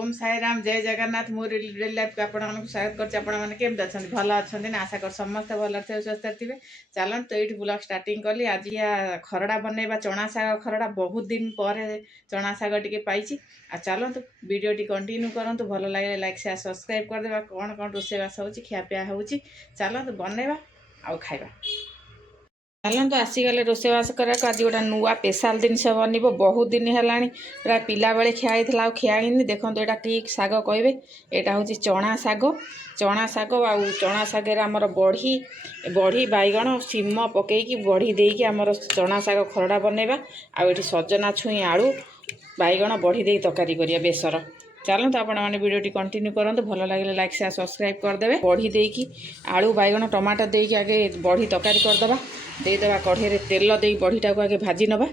ओम साई राम जय जगन्नाथ मो real life को आपण स्वागत करते भल अच्छा ना आशा कर समस्त भल थे स्वस्थ थे चलन तो ये ब्लॉग स्टार्टिंग कली आज या खरड़ा बनैबा चना शाग खरड़ा बहुत दिन पर चना शाग टी पाई चलतु वीडियो टी कंटिन्यू करूँ भल लगे लाइक शेयर सब्सक्राइब करदे कौन कौन रोषेईबास हो खियापिया हो चलतु बनैबा आउ खाइबा चलते आसीगले रोषेईबास करा आज गोटे नुआ स्पेशल जिनस बन बहुत दिन है प्राय पिला बेले खियाई खियानी देखो यहाँ कि शाग कहे यहाँ हूँ चना शाग चना शागे आमर बड़ी बड़ी बैगण सीम पकईकि बड़ी देकी आमर चना शाग खरड़ा बनैबा आठी सजना छुई आलू बैगण बड़ी दे तरकारी करिया बेसर चलते आपण मैंने वीडियो कंटिन्यू करूँ भल लगे लाइक शेयर सब्सक्राइब करदे बड़ी देकी आलू बैगण टमाटर देकी आगे बड़ी तरकारी करदे देदेबा कढ़े तेल दे बड़ीटा को आगे भाजी नवा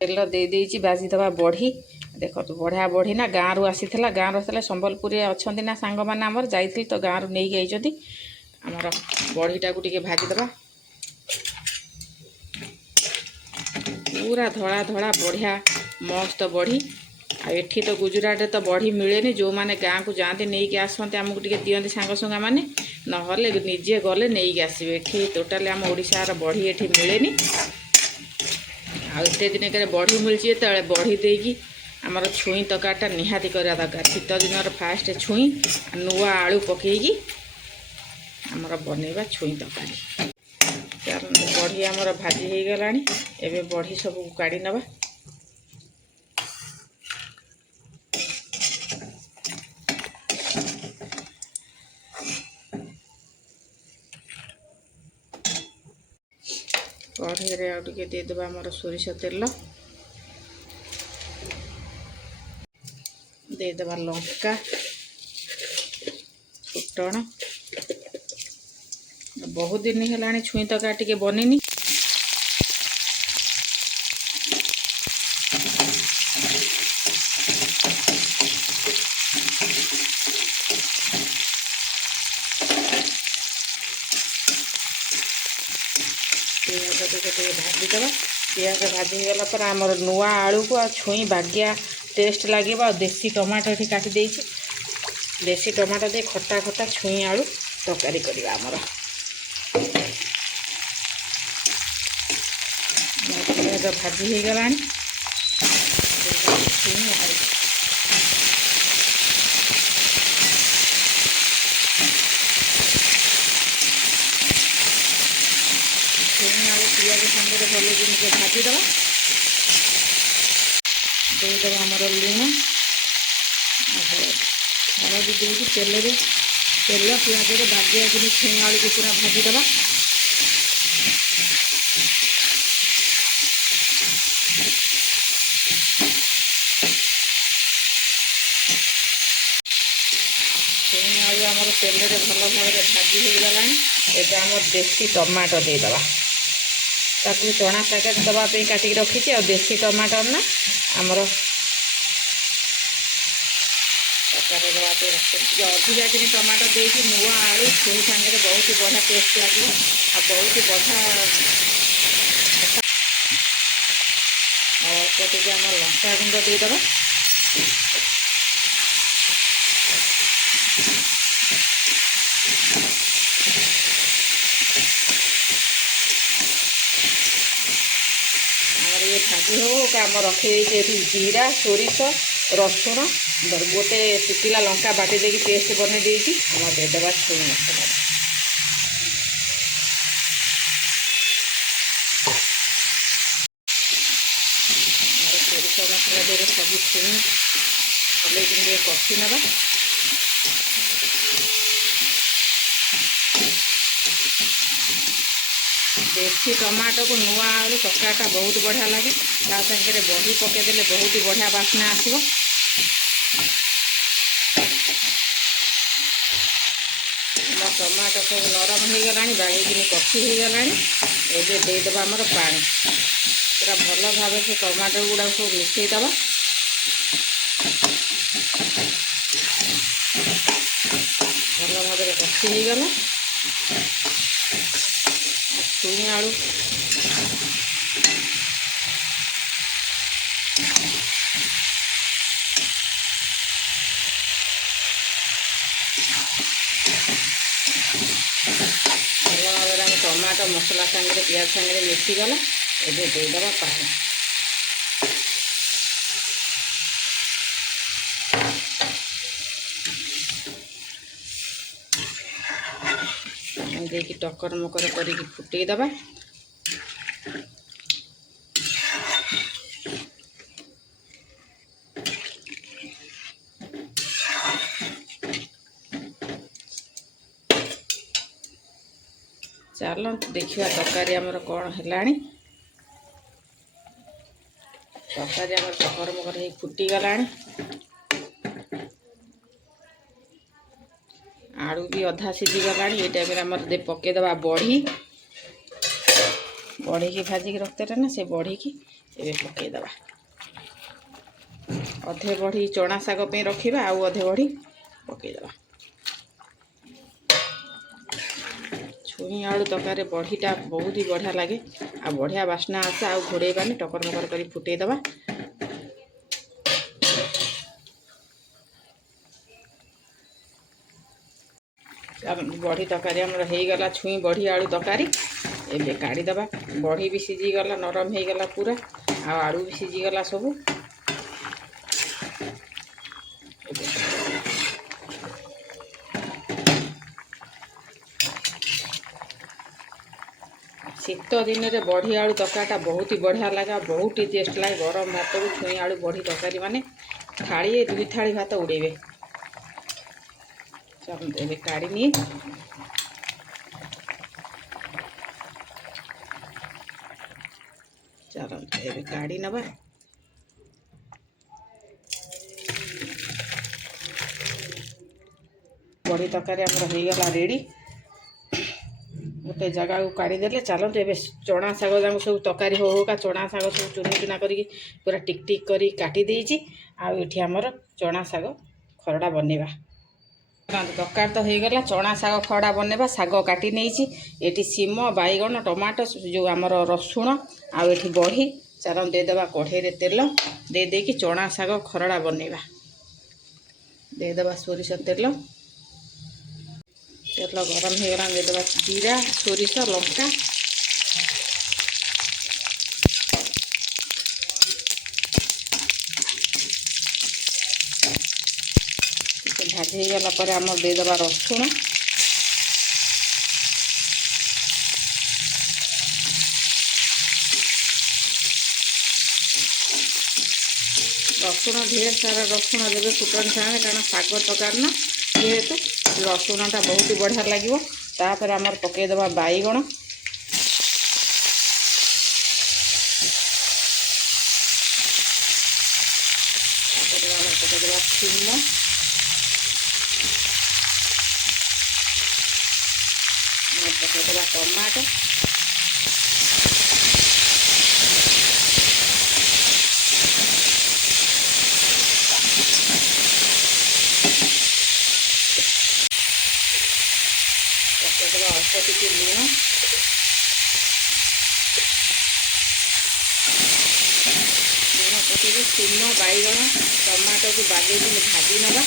तेल दे भाजी दबा बड़ी देखो बढ़िया बड़ी ना गाँव रू आसी गाँव रही संबलपुर अच्छा ना सांग मैंने आमर जाइली तो गाँव रू नहीं जाइए आमर बड़ीटा को भाजी दबा पूरा धड़ा धड़ा बढ़िया मस्त बड़ी एठी तो गुजरात तो बड़ी मिले जो मैंने गाँव को जाते नहीं कि आसते आमको दिखती सांगसंगा मैंने ना निजे गले नहीं आसवे एठी टोटाली आम ओडिशार बड़ी एठी मिले आते दिन के बड़ी मिली जो बड़ी देकी आमर छुई तरकारीटा निहाती करा दरकार शीत दिन फास्ट छुई नुआ आलू पकईकी आमर बनैबा छुई तरकारी बड़ी आमर भाजी हो गला एवं बड़ी सब काढ़ी नवा कढ़े आगे देदेबा आमर सोरिष तेल देदेबा लंका फुटण बहुत दिन है छुई तरकारी टे बनीनी भाजीदे पियाज भाजीगला पर आमर नुआ आलू को छुई बागिया टेस्ट लगे देसी टमाटो ये काटी देसी टमाटो दे खटा खटा छुई आलू तरकारी करवा आमर पियाज भाजी हो गला पियाज सामने भल जिन भाजीदे देदेव आमर लुण हलदी देकी तेल पियाज बागिया छुई आलू को पूरा भाजीदे छुई आलू आमर तेल भल भाव भाजी हो गला एवं आम देसी टमाटो देदेबा ताकू चना शाग दवाई काटिक रखी और देसी टमाटर ना आमर अधिका दिन टमाटो देकी नुआ आलू छुई सांगे बहुत ही बढ़िया टेस्ट लगे और बहुत ही बढ़िया अल्प आम लंका गुंड देदेबा ये भाजी हो आम रखी जीरा सोरिष रसुण गोटे शुखिला लंका बाटी देकी पेस्ट बन देकी आम देदेबा छुई मसला सोरिष मसला दे सब छुई भले कषि नवा देसी टमाटो को नुआ आलू तरकारीटा बहुत बढ़िया लगे साथे बड़ी पकईदे बहुत ही बढ़िया बास्ना आसो टमाटो सब नरम हो गला बाड़ी कषि हो गला एवं देदेबा आमर पानी पूरा भल भाव से टमाटो गुड़ा सब मिसईदबा भल भाव कषि हो गला छुई आलू टमाटो मसला सांगे पियाज सांगे मिसीगला एबे देदेबा पानी देखिए टकर मकर करके फुटे दबा चलो देखिए तरकारी आमर कौन है तरकारी आम टकर मकर फुटी गला आलू भी अधा सीझी गला ये टाइम आम पकईदबा बढ़ी बढ़ी की भाजिक रखते ना से बढ़ी की ये पकईदबा अधे बढ़ी चना शाग पे रखा आउ अधे बढ़ी पकईदबा छुई आलू तरकारी बढ़ीटा बहुत ही बढ़िया लगे आ बढ़िया बास्ना आसे आ घोड़ेबानी टकर मकर कर फुटेदबा बढ़ी तरकारी आमर हो गला छुई बढ़ी आलू तरकारी एबे काढ़ीदबा बढ़ी भी सीझीगला नरम हो गला पूरा आलू भी सीझीगला सब शीत दिन में बढ़ी आलू तरकारीटा बहुत ही बढ़िया लगा बहुत ही टेस्ट लगे गरम भात को छुई आलू बढ़ी तरकारी माने थाली 2 थाली भात उड़ेबे चलो काढ़ी नहीं चलो ये काढ़ी नवा बढ़ी तरकारी आमर हो गला रेडी गोटे जगह को काढ़ीदे चलते ये चना शाग जाक सब तरकारी होगा चना शाग सब चुनी चुना करके पूरा टिक टिक कर काटी देछि आठी आमर चना शाग खरड़ा बनवा तरकारी तो हो गला चना शाग खरड़ा बनवा शाग काटी नहीं ये सीम बैगण टमाटो जो आमर रसुण आठी बढ़ी चल देदेबा कढ़ई तेल दे कि चना शाग खरड़ा बनवा देदेबा सोरिष तेल तेल गरम हो गला देदेबा जीरा सोरिष लंका भाजी गला पर आम देदेबा रसुण रसुण ढेर सारा रसुण देवे फुटन सागे कारण शाग तरकारी ना जेहेतु रसुणटा बहुत बढ़िया लगे तापर आमर पकईदबा बैगण पकईदबा सीम पकईदबा टमाटो अल्प टिके लुण पकड़ सीम बैगण टमाटो को बागे भाजी नवा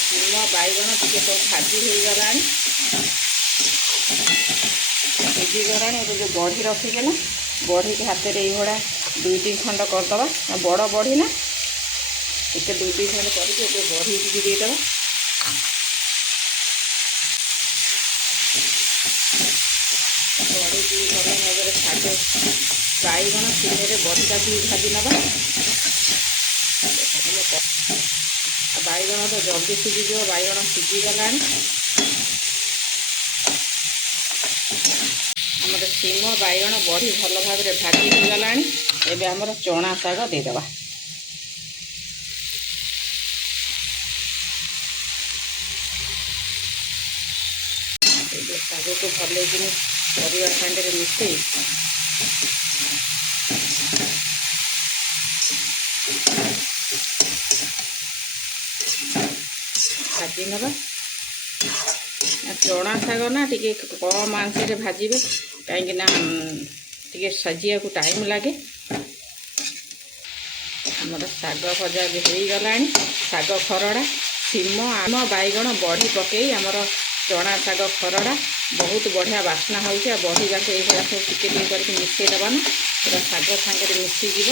सीम बैगण टी सब भाजी हो गला सीझीगला जो बढ़ी रखिके ना बढ़ी के हाथ में ये 2-3 खंड करदबा बड़ बढ़ी ना इतने 2-3 खंड करके बढ़ी भी देदेबा बढ़ी की भल भाव शाग बैगण सीमें बढ़ीटा भी भाजी नवा बैगण तो जल्दी सीझीज बैगण सीझीगला आमर सीम बैगण बढ़ी भल भाव भाजी हो गला एबे आमर चना शाग देदेबा शाग को भल परिवार सांगे मिसई भाजी नवा चना शाग ना टी कम आंच भाजे कहीं टी सजिया को टाइम लगे आम ଆମର ଶାଗ ଭଜା ବି ହେଇଗଲାଣି। ଶାଗ ଖରଡ଼ା ଶିମ ଆମ ବାଇଗଣ ବଢ଼ି ପକେଇ ଆମର ଚଣା ଶାଗ ଖରଡ଼ା ବହୁତ ବଢ଼ିଆ ବାସ୍ନା ହେଉଛି। ଆଉ ବଢ଼ି ଯାକ ଏଇଭଳିଆ ସବୁ ଟିକେ ଟିକେ କରିକି ମିଶାଇ ଦେବା ନା, ପୁରା ଶାଗ ସାଙ୍ଗରେ ମିଶିଯିବ।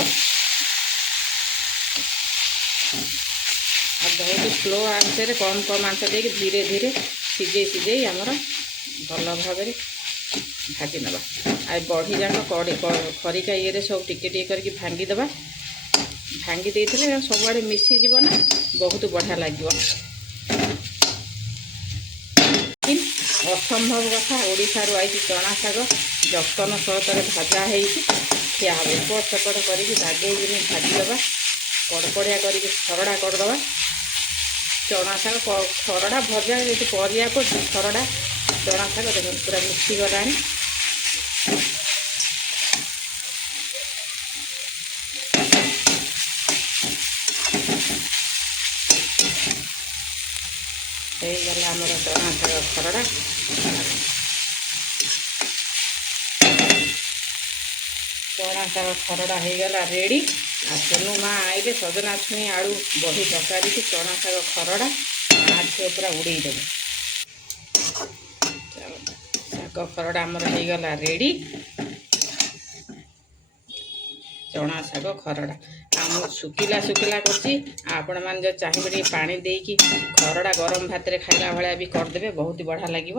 ଆଉ ବହୁତ ସ୍ଲୋ ଆଞ୍ଚରେ କମ୍ ଆଞ୍ଚ ଦେଇକି ଧୀରେ ଧୀରେ ସିଝେଇ ଆମର ଭଲ ଭାବରେ ଭାଜି ନେବା। ଆଉ ବଢ଼ି ଯାକ ଖରିକା ଇଏରେ ସବୁ ଟିକେ ଟିକେ କରିକି ଭାଙ୍ଗିଦେବା। ଭାଙ୍ଗି ଦେଇଥିଲେ ସବୁଆଡ଼େ ମିଶିଯିବ ନା, ବହୁତ ବଢ଼ିଆ ଲାଗିବ। ଅସମ୍ଭବ କଥା, ଓଡ଼ିଶାରୁ ଆଇଛି ଚଣା ଶାଗ ଯତ୍ନ ସହକାରେ ଭଜା ହେଇଛି, ଖିଆ ହେବ। ଏପଟ ସେପଟ କରିକି ବାଗେଇକିନି ଭାଜିଦେବା, କଡ଼କଡ଼ିଆ କରିକି ଖରଡ଼ା କରିଦେବା। ଚଣା ଶାଗ ଖରଡ଼ା ଭଜା ଯେହେତୁ ପରିବା ପଡ଼ୁଛି, ଖରଡ଼ା ଚଣା ଶାଗ ଦେଖନ୍ତୁ ପୁରା ମିଶିଗଲାଣି। ହେଇଗଲା ଆମର ଚଣା ଶାଗ ଖରଡ଼ା। ଚଣା ଶାଗ ଖରଡ଼ା ହେଇଗଲା ରେଡ଼ି। ଆଉ ସୋନୁ ମା ଆଇଲେ ସଜନା ଛୁଇଁ ଆଳୁ ବଢ଼ି ତରକାରୀକି ଚଣା ଶାଗ ଖରଡ଼ା ମା ଝିଅ ପୁରା ଉଡ଼େଇ ଦେବେ। ଶାଗ ଖରଡ଼ା ଆମର ହେଇଗଲା ରେଡ଼ି। ଚଣା ଶାଗ ଖରଡ଼ା ଆଉ ମୁଁ ଶୁଖିଲା କରୁଛି। ଆପଣମାନେ ଯଦି ଚାହିଁବେ ଟିକେ ପାଣି ଦେଇକି ଖରଡ଼ା ଗରମ ଭାତରେ ଖାଇଲା ଭଳିଆ ବି କରିଦେବେ, ବହୁତ ବଢ଼ିଆ ଲାଗିବ।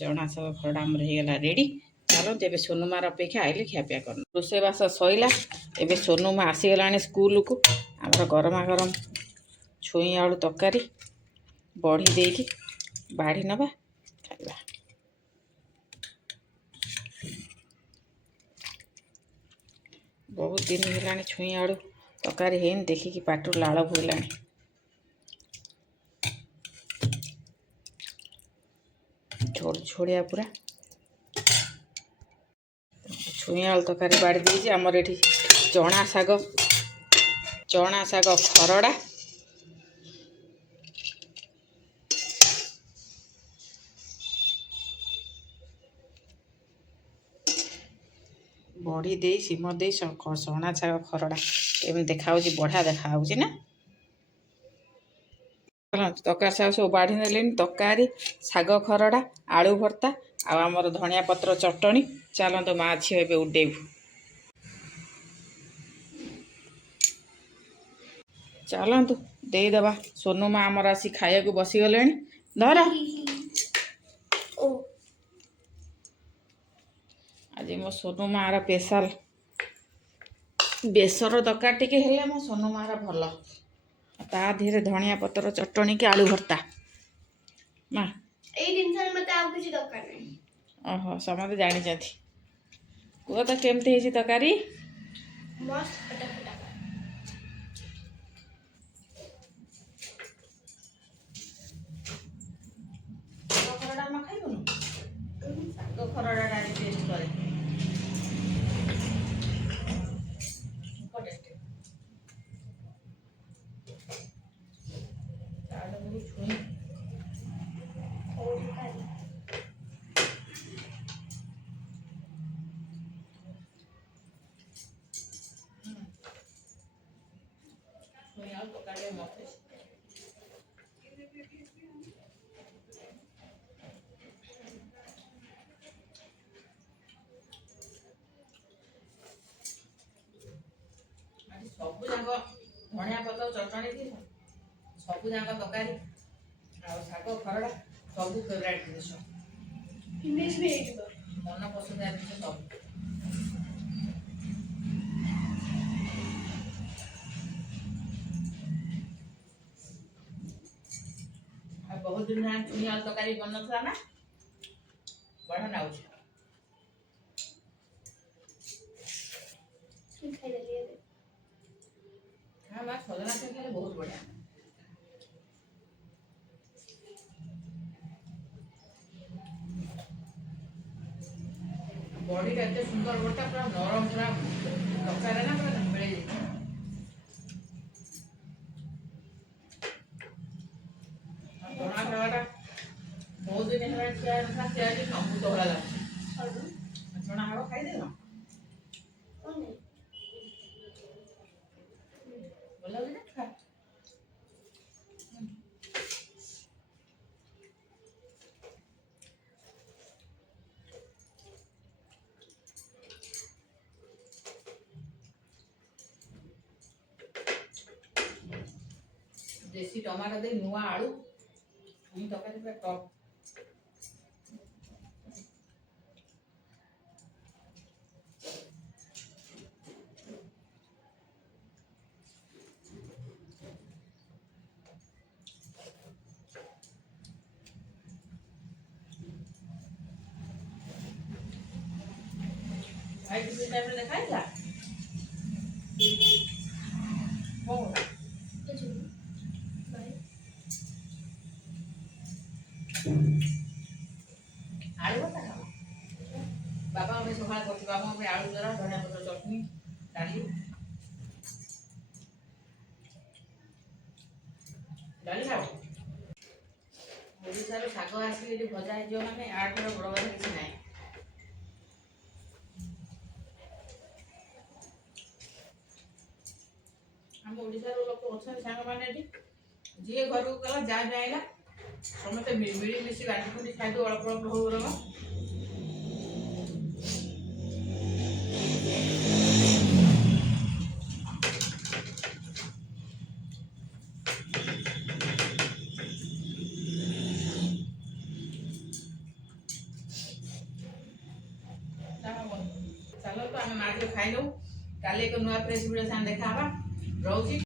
ଚଣା ଶାଗ ଖରଡ଼ା ଆମର ହେଇଗଲା ରେଡ଼ି। ଚାଲନ୍ତୁ ଏବେ ସୋନୁମାର ଅପେକ୍ଷା ଆଇଲେ ଖିଆପିଆ କର। ରୋଷେଇବାସ ସଇଲା। ଏବେ ସୋନୁମା ଆସିଗଲାଣି ସ୍କୁଲକୁ। ଆମର ଗରମା ଗରମ ଛୁଇଁ ଆଳୁ ତରକାରୀ ବଢ଼ି ଦେଇକି ବାଢ଼ି ନେବା, ଖାଇବା। ବହୁତ ଦିନ ହେଲାଣି ଛୁଇଁ ଆଳୁ ତରକାରୀ ହେଇନି, ଦେଖିକି ପାଟିରୁ ଲାଳ ବୋହିଲାଣି। ଝୋଳିଆ ପୁରା ଛୁଇଁ ଆଳୁ ତରକାରୀ ବାଢ଼ି ଦେଇଛି। ଆମର ଏଠି ଚଣା ଶାଗ ଖରଡ଼ା ବଢ଼ି ଦେଇ ଶିମ ଦେଇ ଚଣା ଶାଗ ଖରଡ଼ା ଏମିତି ଦେଖାହେଉଛି, ବଢ଼ିଆ ଦେଖାହେଉଛି ନା। ତରକାରୀ ଶାଗ ସବୁ ବାଢ଼ି ନେଲେଣି। ତରକାରୀ, ଶାଗ ଖରଡ଼ା, ଆଳୁ ଭର୍ତ୍ତା ଆଉ ଆମର ଧଣିଆ ପତ୍ର ଚଟଣି। ଚାଲନ୍ତୁ ମା ଝିଅ ଏବେ ଉଡ଼େଇବୁ। ଚାଲନ୍ତୁ ଦେଇଦେବା। ସୋନୁ ମା ଆମର ଆସି ଖାଇବାକୁ ବସିଗଲେଣି। ଧର ଆଜି ମୋ ସୋନୁ ମାର ସ୍ପେଶାଲ ବେସର ତରକାରୀ ଟିକେ ହେଲେ ମୋ ସୋନୁ ମାର ଭଲ। ତା ଦେହରେ ଧଣିଆ ପତ୍ର ଚଟଣି କି ଆଳୁ ଭର୍ତ୍ତା। ମା ଏଇ ଜିନିଷରେ ମତେ ଆଉ କିଛି ଦରକାର ନାହିଁ। ଓହୋ, ସମସ୍ତେ ଜାଣିଛନ୍ତି। କୁହ ତ କେମିତି ହେଇଛି ତରକାରୀ? ମସ୍ତ ଫଟାଫଟା। ଖରଡ଼ା ନ ଖାଇବୁନି? ଶାଗ ଖରଡ଼ାଟା ଟେଷ୍ଟ କରେ। ଛୁଇଁ ଆଉ ତରକାରୀ ମସ୍ତ। ସବୁ ଯାକ ଧଣିଆ ପତ୍ର ଚଟଣି କି ସବୁ ଯାକ ତରକାରୀ ଆଉ ଶାଗ ଖରଡ଼ା ସବୁ ଫେଭରାଇଟ୍ ଜିନିଷ। ମନ ପସନ୍ଦିଆ ଜିନିଷ ସବୁ। ଆଉ ବହୁତ ଦିନ ହେଲାଣି ଛୁଇଁ ଆଳୁ ତରକାରୀ ବନୁଥିଲା ନା, ବଢ଼ିଆ ଲାଗୁଛି। ହଁ ମା, ସଜନା ଛୁଇଁ ଖାଇଲେ ବହୁତ ବଢ଼ିଆ। ବଢ଼ିଟା ଏତେ ସୁନ୍ଦର, ବଢ଼ିଟା ପୁରା ନରମ, ପୁରା ତରକାରୀ ନା ପୁରା ମିଳେଇ ଯାଇଛି। ଚଣା ଶାଗଟା ବହୁତ ଦିନ ହେଲାଣି ଖିଆ ହେଇନଥିଲା, ଖିଆ ହେଇକି ଅମୃତ ଭଳିଆ ଲାଗୁଛି। ଚଣା ଶାଗ ଖାଇଦେଲ? ଦେଶୀ ଟମାଟୋ ଦେଇ ନୂଆ ଆଳୁ ତରକାରୀ ପୁରା ଟପ୍। ଭାଇ ଟିଭି ଟାଇମରେ ଦେଖା ହେଇଥିଲା କଣ ବୁଝିବୁ ଭାଇ ଆଳୁ ଭର୍ତ୍ତା ଖାଅ ବାବାଙ୍କ ପାଇଁ ସକାଳେ କରିଛି ବାବାଙ୍କ ପାଇଁ ଆଳୁ ଦ୍ୱାରା ଧନିଆ ପତ୍ର ଚଟଣି ଡାଲି ଖାଅ। ଓଡ଼ିଶାରୁ ଶାଗ ଆସିକି ଏଠି ଭଜା ହେଇଯିବ ମାନେ ଆଠର ବଡ଼ କଥା କିଛି ନାହିଁ। ଆମ ଓଡ଼ିଶାର ଲୋକ ଅଛନ୍ତି ସାଙ୍ଗମାନେ ଏଠି ଯିଏ ଘରକୁ ଗଲା ଯାହା ଯାଇଲା ସମସ୍ତେ ମିଳିମିଶି ବାଟି ଫୁଟି ଖାଇଦେଉ ଅଳ୍ପ ଅଳ୍ପ ହଉ ରହ। ଚାଲନ୍ତୁ ଆମେ ମାଝିରେ ଖାଇଦେଉ। କାଲି ଏକ ନୂଆ ପ୍ରେସ୍ ଭିଡ଼ିଓ ସାଙ୍ଗେ ଦେଖା ହେବା। ରହୁଛି।